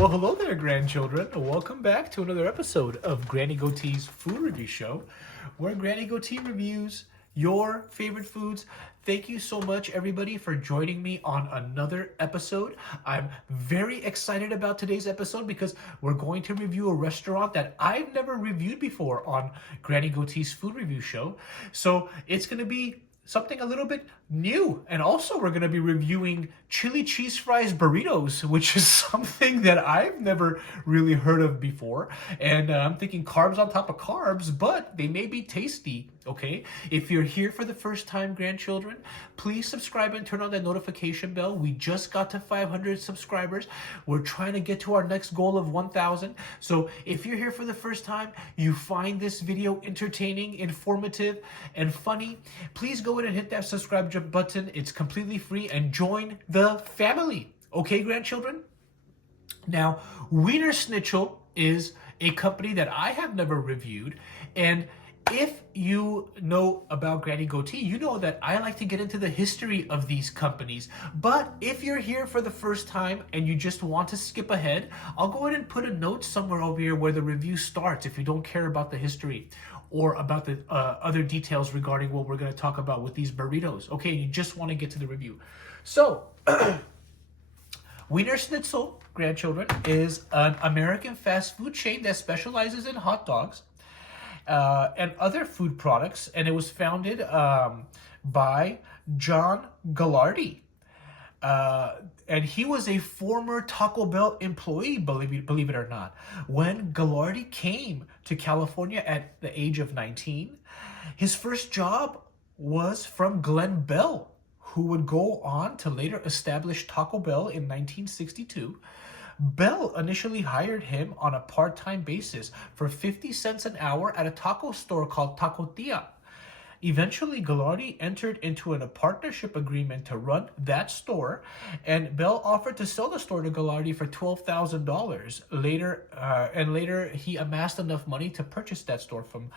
Well, hello there, grandchildren. Welcome back to another episode of Granny Goatee's Food Review Show, where Granny Goatee reviews your favorite foods. Thank you so much, everybody, for joining me on another episode. I'm very excited about today's episode because we're going to review a restaurant that I've never reviewed before on Granny Goatee's Food Review Show. So it's going to be something a little bit new. And also we're going to be reviewing Chili Cheese Fries Burritos, which is something that I've never really heard of before. And I'm thinking carbs on top of carbs, but they may be tasty, okay? If you're here for the first time, grandchildren, please subscribe and turn on that notification bell. We just got to 500 subscribers. We're trying to get to our next goal of 1,000. So if you're here for the first time, you find this video entertaining, informative, and funny, please go in and hit that subscribe button. It's completely free and join the family. Okay, grandchildren? Now, Wienerschnitzel is a company that I have never reviewed, and if you know about Granny Goatee, you know that I like to get into the history of these companies. But if you're here for the first time and you just want to skip ahead, I'll go ahead and put a note somewhere over here where the review starts if you don't care about the history or about the other details regarding what we're going to talk about with these burritos. Okay, you just want to get to the review. So, Wienerschnitzel, grandchildren, is an American fast food chain that specializes in hot dogs and other food products, and it was founded by John Gallardi. And he was a former Taco Bell employee, believe it or not. When Gallardi came to California at the age of 19, his first job was from Glenn Bell, who would go on to later establish Taco Bell in 1962. Bell initially hired him on a part-time basis for 50 cents an hour at a taco store called Tortilla. Eventually, Gallardi entered into a partnership agreement to run that store, and Bell offered to sell the store to Gallardi for $12,000. Later, he amassed enough money to purchase that store from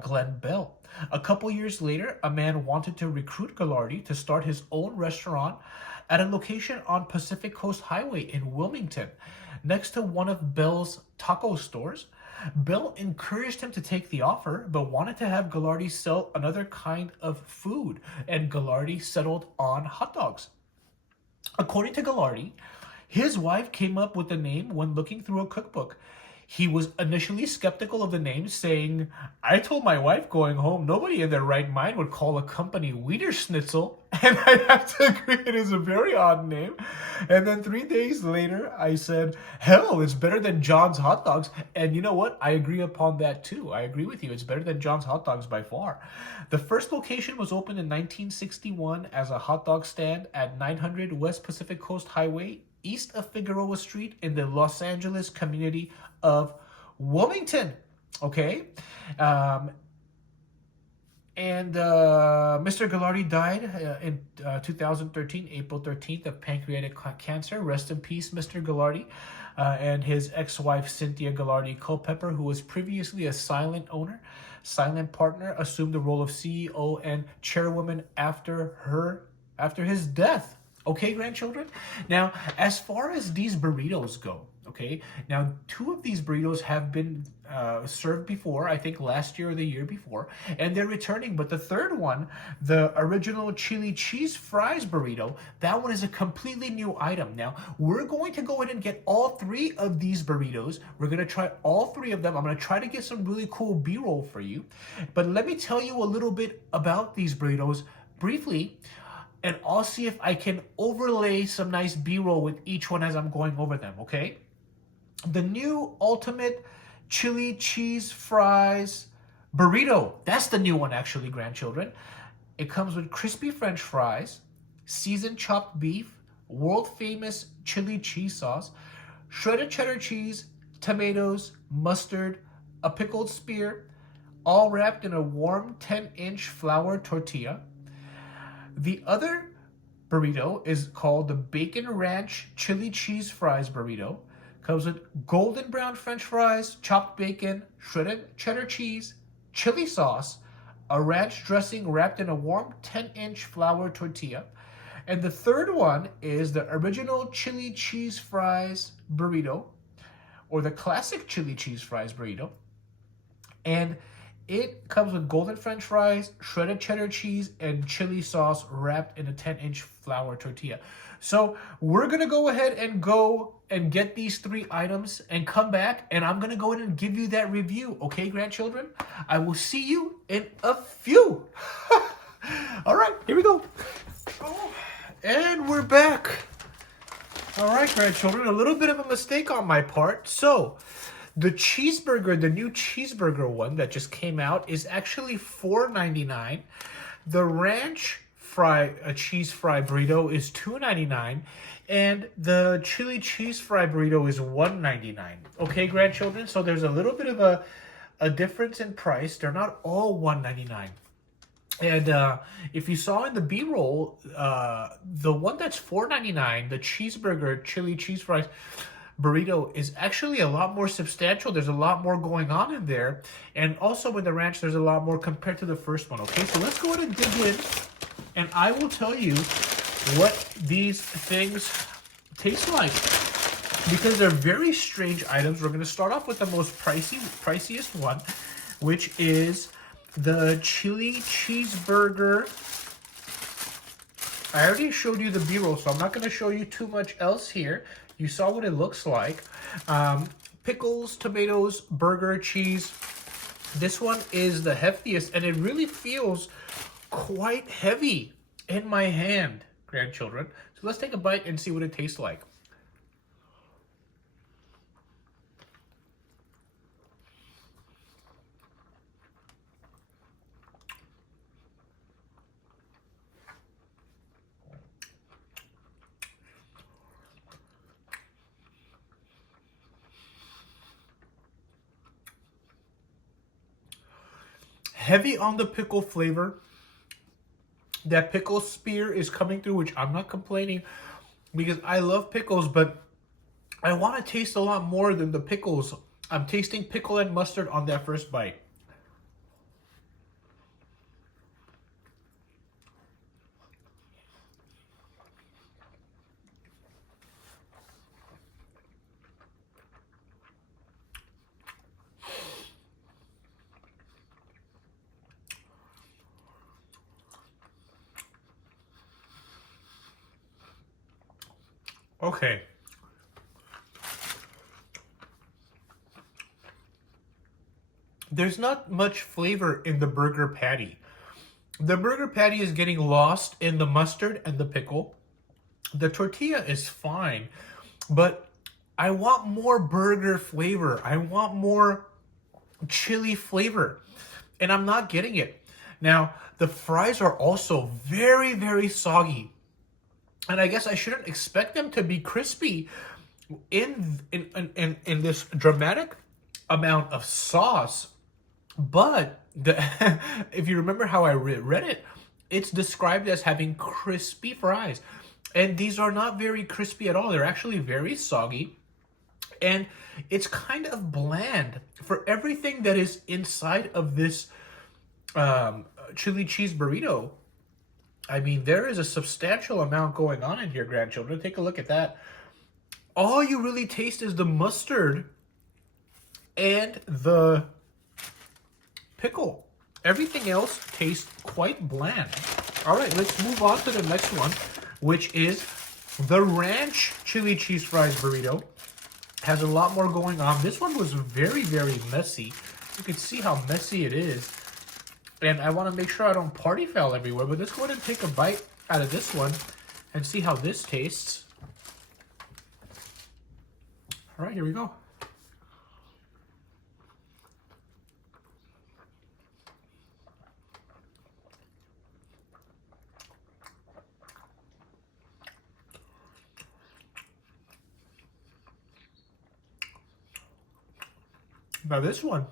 Glenn Bell. A couple years later, a man wanted to recruit Gallardi to start his own restaurant at a location on Pacific Coast Highway in Wilmington, next to one of Bell's taco stores. Bell encouraged him to take the offer, but wanted to have Gallardi sell another kind of food, and Gallardi settled on hot dogs. According to Gallardi, his wife came up with the name when looking through a cookbook. He was initially skeptical of the name, saying, "I told my wife going home nobody in their right mind would call a company Wienerschnitzel," and I have to agree it is a very odd name. And then 3 days later, I said, "Hell, it's better than John's Hot Dogs." And you know what? I agree upon that too. I agree with you. It's better than John's Hot Dogs by far. The first location was opened in 1961 as a hot dog stand at 900 West Pacific Coast Highway, east of Figueroa Street in the Los Angeles community of Wilmington. Okay? Mr. Gallardi died in 2013, April 13th, of pancreatic cancer. Rest in peace, Mr. Gallardi. And his ex-wife, Cynthia Gallardi Culpepper, who was previously a silent partner, assumed the role of CEO and chairwoman after his death. Okay, grandchildren? Now, as far as these burritos go, okay, now 2 of these burritos have been served before, I think last year or the year before, and they're returning. But the third one, the original Chili Cheese Fries Burrito, that one is a completely new item. Now, we're going to go ahead and get all 3 of these burritos. We're going to try all 3 of them. I'm going to try to get some really cool B-roll for you. But let me tell you a little bit about these burritos briefly, and I'll see if I can overlay some nice B-roll with each one as I'm going over them, okay? The new ultimate Chili Cheese Fries Burrito. That's the new one, actually, grandchildren. It comes with crispy French fries, seasoned chopped beef, world-famous chili cheese sauce, shredded cheddar cheese, tomatoes, mustard, a pickled spear, all wrapped in a warm 10-inch flour tortilla. The other burrito is called the Bacon Ranch Chili Cheese Fries Burrito. Comes with golden brown French fries, chopped bacon, shredded cheddar cheese, chili sauce, a ranch dressing wrapped in a warm 10-inch flour tortilla. And the third one is the original Chili Cheese Fries Burrito, or the classic Chili Cheese Fries Burrito. And it comes with golden French fries, shredded cheddar cheese, and chili sauce wrapped in a 10-inch flour tortilla. So we're going to go ahead and get these three items and come back, and I'm going to go ahead and give you that review. Okay, grandchildren? I will see you in a few. All right, here we go. And we're back. All right, grandchildren, a little bit of a mistake on my part. So the cheeseburger, the new cheeseburger one that just came out, is actually $4.99. The ranch cheese fry burrito is $2.99, and the chili cheese fry burrito is $1.99. Okay, grandchildren, so there's a little bit of a difference in price. They're not all $1.99. And if you saw in the B-roll, the one that's $4.99, the cheeseburger chili cheese fries burrito, is actually a lot more substantial. There's a lot more going on in there. And also in the ranch, there's a lot more compared to the first one. Okay, so let's go ahead and dig in, and I will tell you what these things taste like, because they're very strange items. We're going to start off with the most priciest one, which is the Chili Cheeseburger. I already showed you the B-roll, so I'm not going to show you too much else here. You saw what it looks like. Pickles, tomatoes, burger, cheese. This one is the heftiest, and it really feels quite heavy in my hand, grandchildren. So let's take a bite and see what it tastes like. Heavy on the pickle flavor. That pickle spear is coming through, which I'm not complaining, because I love pickles, but I want to taste a lot more than the pickles. I'm tasting pickle and mustard on that first bite. Okay. There's not much flavor in the burger patty. The burger patty is getting lost in the mustard and the pickle. The tortilla is fine, but I want more burger flavor. I want more chili flavor, and I'm not getting it. Now, the fries are also very, very soggy. And I guess I shouldn't expect them to be crispy in this dramatic amount of sauce. But if you remember how I read it, it's described as having crispy fries. And these are not very crispy at all. They're actually very soggy. And it's kind of bland for everything that is inside of this chili cheese burrito. I mean, there is a substantial amount going on in here, grandchildren. Take a look at that. All you really taste is the mustard and the pickle. Everything else tastes quite bland. All right, let's move on to the next one, which is the ranch chili cheese fries burrito. Has a lot more going on. This one was very, very messy. You can see how messy it is. And I want to make sure I don't party foul everywhere. But let's go ahead and take a bite out of this one and see how this tastes. All right, here we go. Now this one,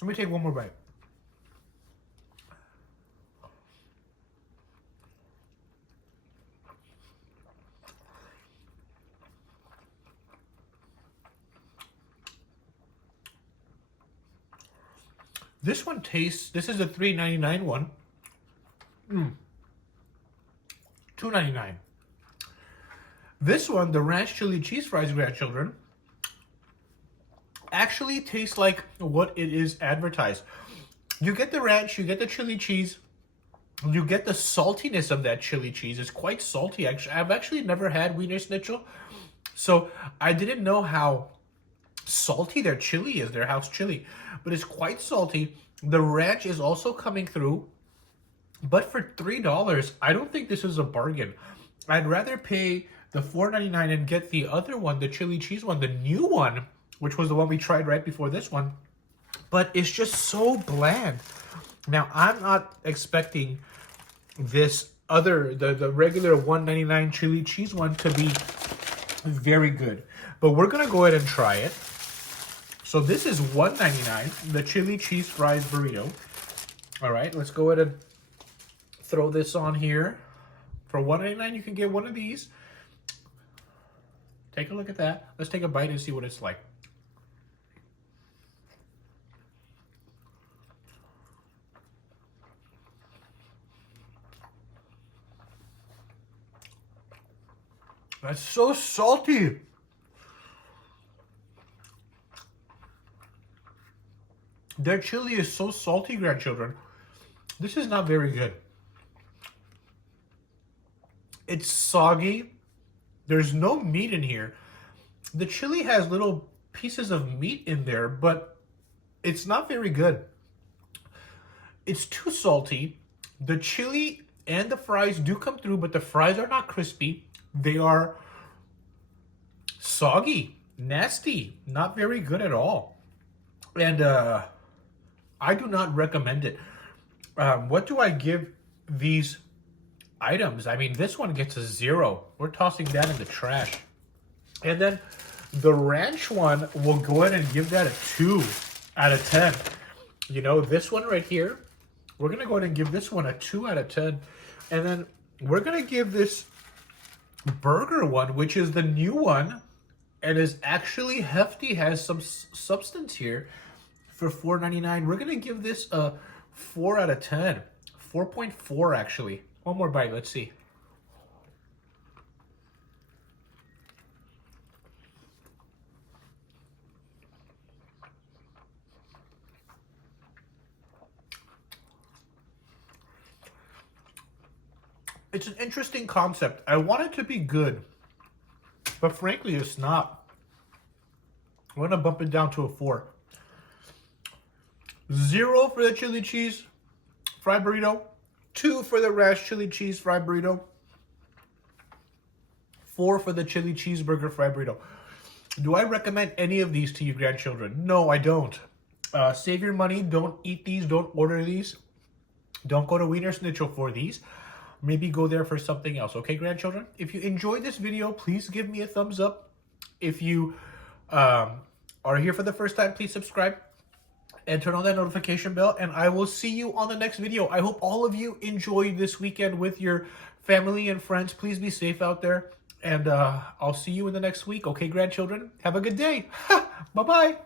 let me take one more bite. This one tastes, this is a $3.99 one. $2.99. This one, the Ranch Chili Cheese Fries, grandchildren, actually tastes like what it is advertised. You get the ranch, you get the chili cheese, you get the saltiness of that chili cheese. It's quite salty. Actually, I've actually never had Wienerschnitzel, so I didn't know how salty their chili is, their house chili, but it's quite salty. The ranch is also coming through, but for $3, I don't think this is a bargain. I'd rather pay the $4.99 and get the other one, the chili cheese one, the new one, which was the one we tried right before this one. But it's just so bland. Now, I'm not expecting this other, the regular $1.99 chili cheese one to be very good. But we're going to go ahead and try it. So this is $1.99, the Chili Cheese Fries Burrito. All right, let's go ahead and throw this on here. For $1.99, you can get one of these. Take a look at that. Let's take a bite and see what it's like. That's so salty. Their chili is so salty, grandchildren. This is not very good. It's soggy. There's no meat in here. The chili has little pieces of meat in there, but it's not very good. It's too salty. The chili and the fries do come through, but the fries are not crispy. They are soggy, nasty, not very good at all. And I do not recommend it. What do I give these items? I mean, this one gets a 0. We're tossing that in the trash. And then the ranch one, we'll go ahead and give that a 2 out of 10. You know, this one right here, we're going to go ahead and give this one a 2 out of 10. And then we're going to give this burger one, which is the new one, and is actually hefty, has some substance here, for $4.99. We're going to give this a 4 out of 10. 4.4 actually. One more bite, let's see. It's an interesting concept. I want it to be good, but frankly, it's not. I'm going to bump it down to a 4. 0 for the chili cheese fried burrito. 2 for the Ranch Chili Cheese Fries Burrito. 4 for the Chili Cheeseburger Fries Burrito. Do I recommend any of these to you, grandchildren? No, I don't. Save your money. Don't eat these. Don't order these. Don't go to Wienerschnitzel for these. Maybe go there for something else. Okay, grandchildren? If you enjoyed this video, please give me a thumbs up. If you are here for the first time, please subscribe and turn on that notification bell, and I will see you on the next video. I hope all of you enjoy this weekend with your family and friends. Please be safe out there, and I'll see you in the next week. Okay, grandchildren? Have a good day. Bye-bye.